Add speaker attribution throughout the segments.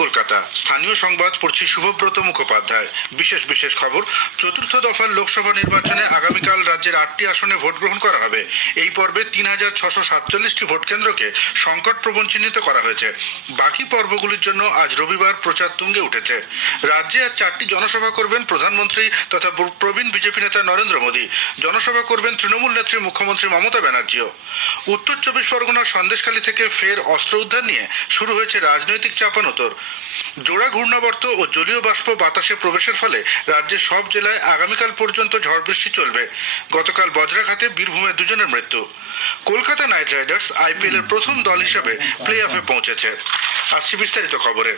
Speaker 1: কলকাতা। স্থানীয় সংবাদ পড়ছি শুভব্রত মুখোপাধ্যায়। বিশেষ বিশেষ খবর, চতুর্থ দফার লোকসভা নির্বাচনে আগামীকাল রাজ্যের আটটি আসনে ভোট গ্রহণ করা হবে। এই পর্বে তিন হাজার ছশো সাতচল্লিশটি ভোট কেন্দ্রকে সংকটপ্রবণ চিহ্নিত করা হয়েছে। বাকি পর্বগুলির জন্য আজ রবিবার প্রচার তুঙ্গে উঠেছে। রাজ্যে আজ চারটি জনসভা করবেন প্রধানমন্ত্রী তথা প্রবীণ বিজেপি নেতা নরেন্দ্র মোদী। জনসভা করবেন তৃণমূল নেত্রী মুখ্যমন্ত্রী মমতা ব্যানার্জিও। উত্তর চব্বিশ পরগনার সন্দেশখালী থেকে ফের অস্ত্র উদ্ধার নিয়ে শুরু হয়েছে রাজনৈতিক চাপানোতর। জোড়া ঘূর্ণাবর্ত ও জলীয় বাষ্প বাতাসে প্রবেশের ফলে রাজ্যের সব জেলায় আগামীকাল পর্যন্ত ঝড় বৃষ্টি চলবে। গতকাল বজ্রাঘাতে বীরভূমে দুজনের মৃত্যু। কলকাতা নাইট রাইডার্স আইপিএল এর প্রথম দল হিসাবে প্লে অফে পৌঁছেছে। আসছি বিস্তারিত খবরে।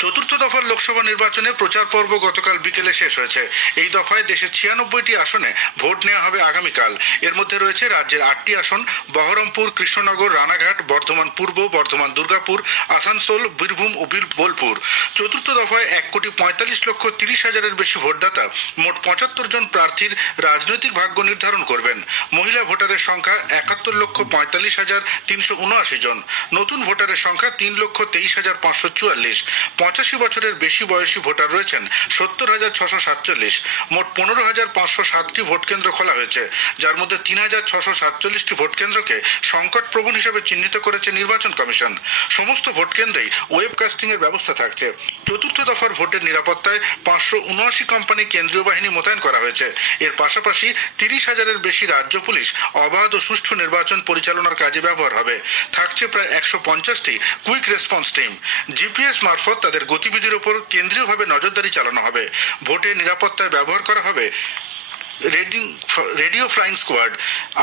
Speaker 1: চতুর্থ দফার লোকসভা নির্বাচনে প্রচার পর্ব গতকাল বিকেলে শেষ হয়েছে। এই দফায় দেশের ছিয়ানব্বইটি আসনে ভোট নেওয়া হবে আগামীকাল। এর মধ্যে রয়েছে রাজ্যের আটটি আসন, বহরমপুর, কৃষ্ণনগর, রানাঘাট, বর্ধমান পূর্ব, বর্ধমান দুর্গাপুর, আসানসোল, বীরভূম ও বোলপুর। চতুর্থ দফায় এক কোটি পঁয়তাল্লিশ লক্ষ তিরিশ হাজারের বেশি ভোটদাতা মোট পঁচাত্তর জন প্রার্থীর রাজনৈতিক ভাগ্য নির্ধারণ করবেন। মহিলা ভোটারের সংখ্যা একাত্তর লক্ষ পঁয়তাল্লিশ হাজার তিনশো উনআশি জন। নতুন ভোটারের সংখ্যা তিন লক্ষ তেইশ হাজার পাঁচশো চুয়াল্লিশ। পঁচাশি বছরের বেশি বয়সী ভোটার রয়েছেন সত্তর হাজার ছশো সাতচল্লিশ। মোট পনেরো হাজার পাঁচশো সাতটি ভোট কেন্দ্র খোলা হয়েছে। যার মধ্যে তিন হাজার ছশো সাতচল্লিশটি ভোট কেন্দ্রকে সংকটপ্রবণ হিসেবে চিহ্নিত করেছে নির্বাচন কমিশন। সমস্ত ভোট কেন্দ্রেই ওয়েবকাস্টিং এর ব্যবস্থা থাকছে। চতুর্থ দফার ভোটের নিরাপত্তায় পাঁচশো উনআশি কোম্পানি কেন্দ্রীয় বাহিনী মোতায়েন করা হয়েছে। এর পাশাপাশি তিরিশ হাজারের বেশি রাজ্য পুলিশ অবাধ ও সুষ্ঠু নির্বাচন পরিচালনার কাজে ব্যবহার হবে। থাকছে প্রায় একশো পঞ্চাশটি কুইক রেসপন্স টিম। জিপিএস মারফত তাদের গতিবিধির উপর কেন্দ্রীয়ভাবে নজরদারি চালানো হবে। ভোটে নিরাপত্তায় ব্যবহার করা হবে। রেডিও ফ্লাইং স্কোয়াড,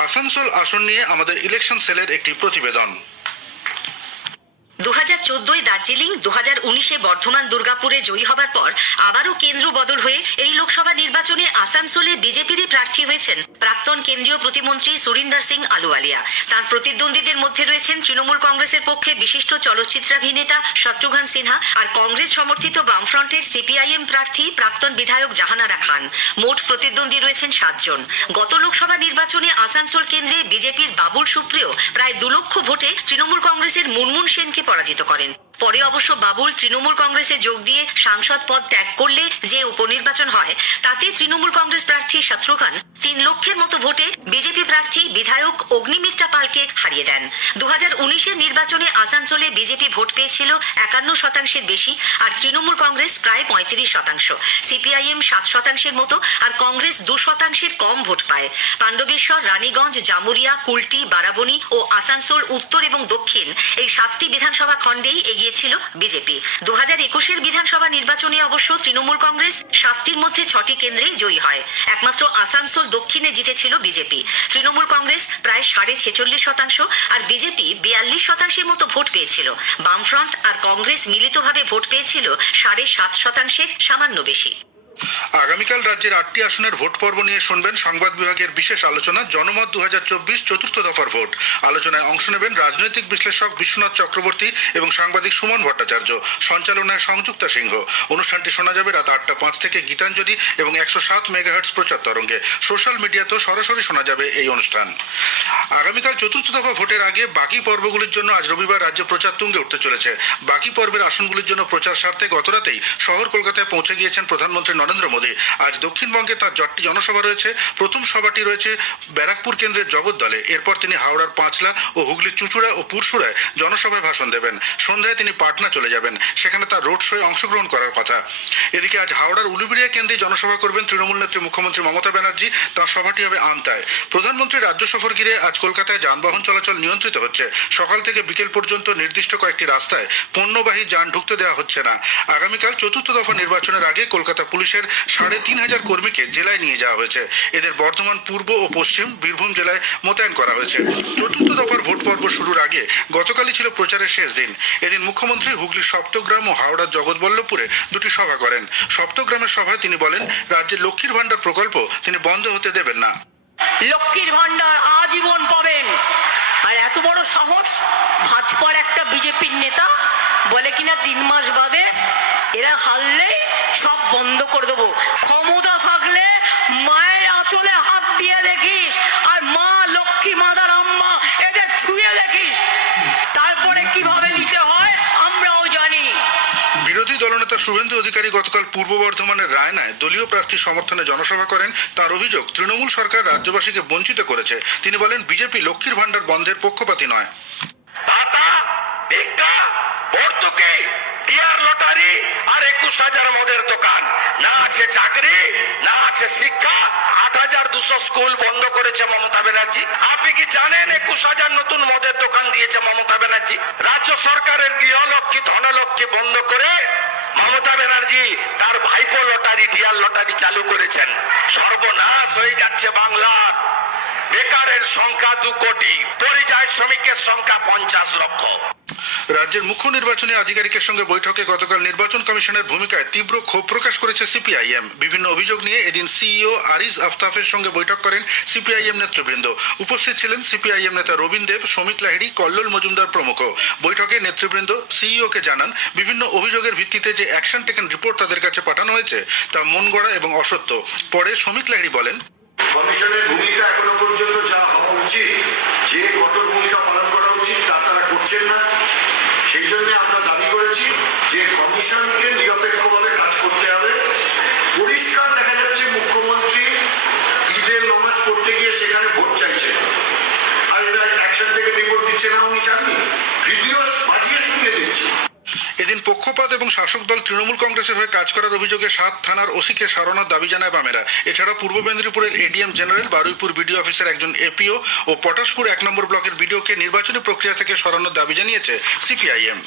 Speaker 1: আসানসোল আসন নিয়ে আমাদের ইলেকশন সেলের একটি প্রতিবেদন।
Speaker 2: দু হাজার চোদ্দই দার্জিলিং দু হাজার উনিশে বর্ধমান দুর্গাপুরে জয়ী হবার পর আবারও কেন্দ্র বদল হয়ে এই লোকসভা নির্বাচনে আসানসোলে বিজেপিরই প্রার্থী হয়েছেন। প্রাক্তন কেন্দ্রীয় প্রতিমন্ত্রী সুরিন্দর সিং আলুওয়ালিয়া। তার প্রতিদ্বন্দ্বীদের মধ্যে রয়েছেন তৃণমূল কংগ্রেসের পক্ষে বিশিষ্ট চলচ্চিত্রাভিনেতা শত্রুঘ্ন সিনহা আর কংগ্রেস সমর্থিত বামফ্রন্টের সিপিআইএম প্রার্থী প্রাক্তন বিধায়ক জাহানারা খান। মোট প্রতিদ্বন্দ্বী রয়েছেন সাতজন। গত লোকসভা নির্বাচনে আসানসোল কেন্দ্রে বিজেপির বাবুল সুপ্রিয় প্রায় দু লক্ষ ভোটে তৃণমূল কংগ্রেসের মুনমুন সেনকে পরাজিত করেন। পরে অবশ্য বাবুল তৃণমূল কংগ্রেসে যোগ দিয়ে সাংসদ পদ ত্যাগ করলে যে উপনির্বাচন হয়, তাতে তৃণমূল কংগ্রেস প্রার্থী শত্রুঘ্ন তিন লক্ষের মতো ভোটে বিজেপি প্রার্থী বিধায়ক অগ্নিমিত্রা হারিয়ে দেন। দু হাজার উনিশের নির্বাচনে আসানসোলে বিজেপি ভোট পেয়েছিল একান্ন শতাংশের বেশি, আর তৃণমূল কংগ্রেস প্রায় পঁয়ত্রিশ শতাংশ। সিপিআইএম সাত শতাংশের মতো, আর কংগ্রেস দু শতাংশের কম ভোট পায়। পাণ্ডবেশ্বর, রানীগঞ্জ, জামুরিয়া, কুলটি, বারাবণী ও আসানসোল উত্তর এবং দক্ষিণ এই সাতটি বিধানসভা খণ্ডেই এগিয়েছিল বিজেপি। দু হাজার একুশের বিধানসভা নির্বাচনে অবশ্য তৃণমূল কংগ্রেস সাতটির মধ্যে ছটি কেন্দ্রেই জয়ী হয়। একমাত্র আসানসোল দক্ষিণে জিতেছিল বিজেপি। তৃণমূল কংগ্রেস প্রায় সাড়ে ছেচল্লিশ শতাংশ আর বিজেপি বিয়াল্লিশ শতাংশের মতো ভোট পেয়েছিল। বামফ্রন্ট আর কংগ্রেস মিলিতভাবে ভোট পেয়েছিল সাড়ে সাত শতাংশের সামান্য বেশি।
Speaker 1: আগামীকাল রাজ্যের আটটি আসনের ভোট পর্ব নিয়ে শুনবেন সংবাদ বিভাগের বিশেষ আলোচনা, জনমত দুহাজার চব্বিশ চতুর্থ দফার ভোট। আলোচনায় অংশ নেবেন রাজনৈতিক বিশ্লেষক বিশ্বনাথ চক্রবর্তী এবং সাংবাদিক সুমন ভট্টাচার্য। সঞ্চালনায় সংযুক্তা সিংহ। অনুষ্ঠানটি শোনা যাবে রাত আটটা পাঁচ থেকে গীতাঞ্জলি এবং একশো সাত মেগাহার্টস প্রচার তরঙ্গে। সোশ্যাল মিডিয়াতেও সরাসরি শোনা যাবে এই অনুষ্ঠান। আগামীকাল চতুর্থ দফা ভোটের আগে বাকি পর্বগুলির জন্য আজ রবিবার রাজ্য প্রচার তুঙ্গে উঠতে চলেছে। বাকি পর্বের আসনগুলির জন্য প্রচার স্বার্থে গতরাতেই শহর কলকাতায় পৌঁছে গিয়েছেন প্রধানমন্ত্রী নরেন্দ্র মোদী। আজ দক্ষিণবঙ্গে তার জটটি জনসভা রয়েছে। প্রথম সভাটি রয়েছে ব্যারাকপুর কেন্দ্রের জগদ্দলে। এরপর তিনি হাওড়ার পাঁচলা ও হুগলির চুঁচুড়া ও পুরসুরায় জনসভায় ভাষণ দেবেন। সন্ধ্যায় তিনি পাটনা চলে যাবেন। সেখানে তার রোড শোয়ে অংশগ্রহণ করার কথা। এদিকে আজ হাওড়ার উলুবেড়িয়া কেন্দ্রে জনসভা করবেন তৃণমূল নেত্রী মুখ্যমন্ত্রী মমতা ব্যানার্জি। তার সভাটি হবে আমতায়। প্রধানমন্ত্রী রাজ্য সফর ঘিরে আজ কলকাতায় যানবাহন চলাচল নিয়ন্ত্রিত হচ্ছে। সকাল থেকে বিকেল পর্যন্ত নির্দিষ্ট কয়েকটি রাস্তায় পণ্যবাহী যান ঢুকতে দেওয়া হচ্ছে না। আগামীকাল চতুর্থ দফা নির্বাচনের আগে কলকাতা পুলিশের সাড়ে তিন হাজার কর্মীকে জেলায় নিয়ে যাওয়া হয়েছে। এদের বর্ধমান, পূর্ব ও পশ্চিম বীরভূম জেলায় মোতায়েন করা হয়েছে। চতুর্থ দফার ভোট পর্ব শুরুর আগে গতকালই ছিল প্রচারের শেষ দিন। এদিন মুখ্যমন্ত্রী হুগলির সপ্তগ্রাম ও হাওড়ার জগৎবল্লভপুরে দুটি সভা করেন। সপ্তগ্রামের সভায় তিনি বলেন রাজ্যের লক্ষ্মীর ভাণ্ডার প্রকল্প তিনি বন্ধ হতে দেবেন না।
Speaker 3: লক্ষ্মীর ভান্ডার আজীবন পাবেন। আর এত বড় সাহস? ভাজপার একটা বিজেপির নেতা বলে কিনা তিন মাস বাদে এরা হারলে সব বন্ধ করে দেবো। ক্ষমতা থাকলে মায়ের আঁচলে হাত দিয়ে দেখিস আর মা লক্ষ্মী মাদার আম্মা এদের ছুঁয়ে দেখিস। তারপরে কীভাবে নিতে হয় আমরাও জানি।
Speaker 1: বিরোধী দলনেতা শুভেন্দু অধিকারী গতকাল পূর্ব বর্ধমানের রায়নায় দলীয় প্রার্থীর সমর্থনে জনসভা করেন। তার অভিযোগ তৃণমূল সরকার রাজ্যবাসীকে বঞ্চিত করেছে। তিনি বলেন বিজেপি লক্ষ্মীর ভাণ্ডার বন্ধের পক্ষপাতী নয়।
Speaker 4: ডিয়ার লটারি আর একুশ হাজার মদের দোকান। না আছে চাকরি, না আছে শিক্ষা, আট হাজার দুশো স্কুল বন্ধ করেছে মমতা ব্যানার্জি। আপনি কি জানেন একুশ হাজার নতুন মদের দোকান দিয়েছে মমতা ব্যানার্জি? রাজ্য সরকারের গৃহলক্ষ্মী, ধনলক্ষ্মী বন্ধ করে মমতা ব্যানার্জি তার ভাইপো লটারি ডিয়ার লটারি চালু করেছেন। সর্বনাশ হয়ে যাচ্ছে বাংলার। বেকারের সংখ্যা দু কোটি, পরিযায়ী শ্রমিকের সংখ্যা পঞ্চাশ লক্ষ।
Speaker 1: রাজ্যের মুখ্য নির্বাচনী আধিকারিকের সঙ্গে বৈঠকে গতকাল নির্বাচন কমিশনের ভূমিকায় তীব্র ক্ষোভ প্রকাশ করেছে সিপিআইএম। বিভিন্ন অভিযোগ নিয়ে এদিন সিইও আরিজ আফতাফের সঙ্গে বৈঠক করেন সিপিআইএম নেতৃবৃন্দ। উপস্থিত ছিলেন সিপিআইএম নেতা রবীন দেব শ্রমিক লাহিড়ী, কল্লোল মজুমদার প্রমুখ। বৈঠকে নেতৃবৃন্দ সিইওকে জানান, বিভিন্ন অভিযোগের ভিত্তিতে যে অ্যাকশন টেকেন রিপোর্ট তাদের কাছে পাঠানো হয়েছে, তা মন গড়া এবং অসত্য। পরে শ্রমিক লাহিড়ী বলেন,
Speaker 5: কমিশনের ভূমিকা এখনও পর্যন্ত যা হওয়া উচিত, যে কঠোর ভূমিকা পালন করা উচিত করছেন না। সেই জন্য আমরা দাবি করেছি যে কমিশনকে নিরপেক্ষভাবে কাজ করতে হবে। পরিষ্কার দেখা যাচ্ছে মুখ্যমন্ত্রী ঈদের নমাজ পড়তে গিয়ে সেখানে ভোট চাইছে আর এটা অ্যাকশন থেকে রিপোর্ট দিচ্ছে না উনি চাননি ভিডিও বাজিয়ে শুনিয়ে দিচ্ছে
Speaker 1: এদিন পক্ষপাত এবং শাসক দল তৃণমূল কংগ্রেসের হয়ে কাজ করার অভিযোগে সাত থানার ওসিকে সরানোর দাবি জানায় বামেরা। এছাড়া পূর্ব মেদিনীপুরের এডিএম জেনারেল, বারুইপুর বিডিও অফিসের একজন এপিও ও পটাশপুর এক নম্বর ব্লকের বিডিওকে নির্বাচনী প্রক্রিয়া থেকে সরানোর দাবি জানিয়েছে সিপিআইএম।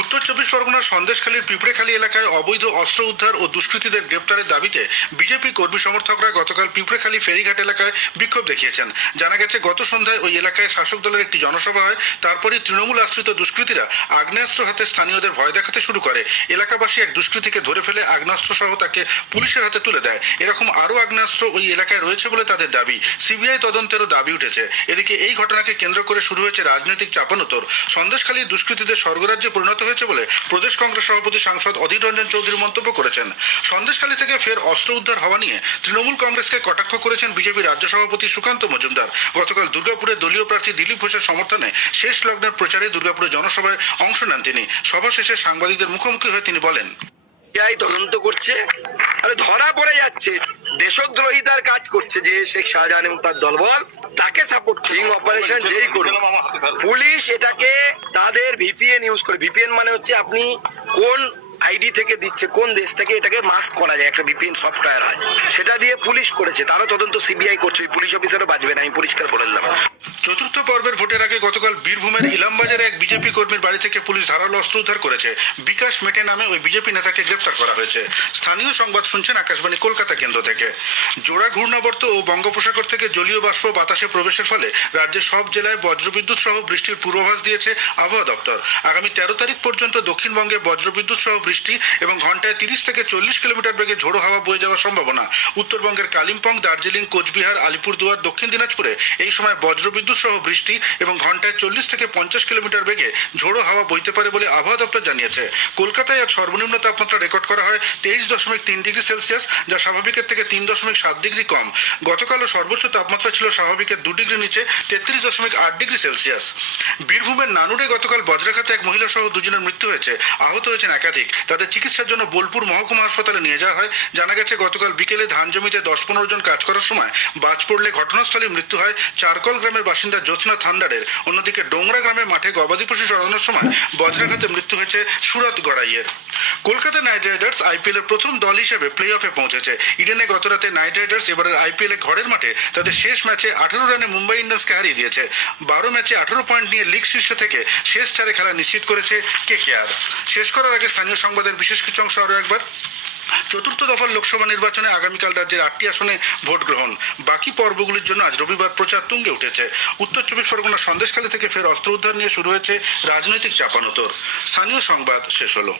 Speaker 1: উত্তর চব্বিশ পরগনার সন্দেশখালীর পিঁপড়েখালী এলাকায় অবৈধ অস্ত্র উদ্ধার ও দুষ্কৃতীদের গ্রেপ্তারের দাবিতে বিজেপি কর্মী সমর্থকরা গতকাল পিঁপড়েখালী ফেরিঘাট এলাকায় বিক্ষোভ দেখিয়েছেন। জানা গেছে, গত সন্ধ্যায় ওই এলাকায় শাসক দলের একটি জনসভা হয়। তারপরই তৃণমূল আশ্রিত দুষ্কৃতীরা আগ্নেয়াস্ত্র হাতে স্থানীয়দের ভয় দেখাতে শুরু করে। এলাকাবাসী এক দুষ্কৃতীকে ধরে ফেলে আগ্নেয়াস্ত্র সহ তাকে পুলিশের হাতে তুলে দেয়। এরকম আরও আগ্নেয়াস্ত্র ওই এলাকায় রয়েছে বলে তাদের দাবি। সিবিআই তদন্তেরও দাবি উঠেছে। এদিকে এই ঘটনাকে কেন্দ্র করে শুরু হয়েছে রাজনৈতিক চাপানোতর। সন্দেশখালী দুষ্কৃতীদের স্বর্গরাজ্যে পরিণত হয়েছে বলে প্রদেশ কংগ্রেস সভাপতি সাংসদ অধীর রঞ্জন চৌধুরী মন্তব্য করেছেন। সন্দেশখালী থেকে ফের অস্ত্র উদ্ধার হওয়া নিয়ে তৃণমূল কংগ্রেসকে কটাক্ষ করেছেন বিজেপি রাজ্য সভাপতি সুকান্ত মজুমদার। গতকাল দুর্গাপুরে দলীয় প্রার্থী দিলীপ ঘোষের সমর্থনে শেষ লগ্নের প্রচারে দুর্গাপুরে জনসভায় অংশ নেন তিনি। সভা শেষে সাংবাদিকদের মুখোমুখি হয়ে তিনি বলেন
Speaker 6: সিবিআই তদন্ত করছে আরে ধরা পড়ে যাচ্ছে। দেশদ্রোহিতার কাজ করছে যে শেখ শাহজাহান এবং তার দলবল তাকে সাপোর্ট অপারেশন যেই করুন পুলিশ এটাকে তাদের ভিপিএন ইউজ করে। ভিপিএন মানে হচ্ছে আপনি কোন আইডি থেকে দিচ্ছে, কোন দেশ থেকে এটাকে মাস্ক করা যায়, একটা ভিপিএন সফটওয়্যার হয়। সেটা দিয়ে পুলিশ করেছে, তারও তদন্ত সিবিআই করছে পুলিশ অফিসারও বাঁচবে না, আমি পরিষ্কার বলে দিলাম।
Speaker 1: চতুর্থ পর্বের ভোটের আগে গতকাল বীরভূমের ইলামবাজারে এক বিজেপি কর্মীর বাড়ি থেকে পুলিশ ধারালো অস্ত্র উদ্ধার করেছে। বিকাশ মেটে নামে ওই বিজেপি নেতাকে গ্রেপ্তার করা হয়েছে। স্থানীয় সংবাদ শুনছেন আকাশবাণী কলকাতা কেন্দ্র থেকে। জোড়া ঘূর্ণাবর্ত ও বঙ্গোপসাগর থেকে জলীয় বাষ্প বাতাসে প্রবেশের ফলে রাজ্যের সব জেলায় বজ্রবিদ্যুৎ সহ বৃষ্টির পূর্বাভাস দিয়েছে আবহাওয়া দপ্তর। আগামী তেরো তারিখ পর্যন্ত দক্ষিণবঙ্গে বজ্রবিদ্যুৎ সহ বৃষ্টি এবং ঘন্টায় তিরিশ থেকে চল্লিশ কিলোমিটার বেগে ঝোড়ো হাওয়া বয়ে যাওয়ার সম্ভাবনা। উত্তরবঙ্গের কালিম্পং, দার্জিলিং, কোচবিহার, আলিপুরদুয়ার, দক্ষিণ দিনাজপুরে এই সময় বজ্রবিদ্যুৎ সহ বৃষ্টি এবং ঘন্টায় চল্লিশ থেকে পঞ্চাশ কিলোমিটার বেগে ঝোড়ো হাওয়া বইতে পারে বলে আবহাওয়া দপ্তর জানিয়েছে। কলকাতায় আজ সর্বনিম্ন তাপমাত্রা রেকর্ড করা হয় তেইশ দশমিক তিন ডিগ্রি সেলসিয়াস, যা স্বাভাবিকের থেকে তিন দশমিক সাত ডিগ্রি কম। গতকালও সর্বোচ্চ তাপমাত্রা ছিল স্বাভাবিকের দু ডিগ্রি নিচে তেত্রিশ দশমিক আট ডিগ্রি সেলসিয়াস। বীরভূমের নানুরে গতকাল বজ্রাঘাতে এক মহিলা সহ দুজনের মৃত্যু হয়েছে। আহত হয়েছেন একাধিক। তাদের চিকিৎসার জন্য বোলপুর মহকুমা হাসপাতালে নিয়ে যাওয়া হয়। জানা গেছে, গতকাল বিকেলে ধান জমিতে দশ পনেরো জন কাজ করার সময় বাজ পড়লে ঘটনাস্থলে মৃত্যু হয়। চারকল গ্রামের বাসিন্দা জ্যোৎস্না থান্ডারের। অন্যদিকে ডোংরা গ্রামে মাঠে গবাদি পশু সরানোর সময় বজ্রাঘাতে মৃত্যু হয়েছে সুরত গড়াইয়ের। কলকাতা নাইট রাইডার্স আইপিএল এর প্রথম দল হিসেবে প্লে অফে পৌঁছেছে। ইডেনে গতরাতে নাইট রাইডার্স এবারের আইপিএল এ ঘরের মাঠে তাদের শেষ ম্যাচে আঠারো রানে মুম্বাই ইন্ডিয়ান্সকে হারিয়ে দিয়েছে। বারো ম্যাচে আঠারো পয়েন্ট নিয়ে লিগ শীর্ষ থেকে শেষ চারে খেলা নিশ্চিত করেছে কে শেষ করার আগে স্থানীয় সংবাদের বিশেষ কিছু অংশ আরও একবার। চতুর্থ দফার লোকসভা নির্বাচনে আগামীকাল রাজ্যের আটটি আসনে ভোট গ্রহণ। বাকি পর্বগুলির জন্য আজ রবিবার প্রচার তুঙ্গে উঠেছে। উত্তর চব্বিশ পরগনার সন্দেশখালী থেকে ফের অস্ত্র উদ্ধার নিয়ে শুরু হয়েছে রাজনৈতিক চাপানোতর। স্থানীয় সংবাদ শেষ হলো।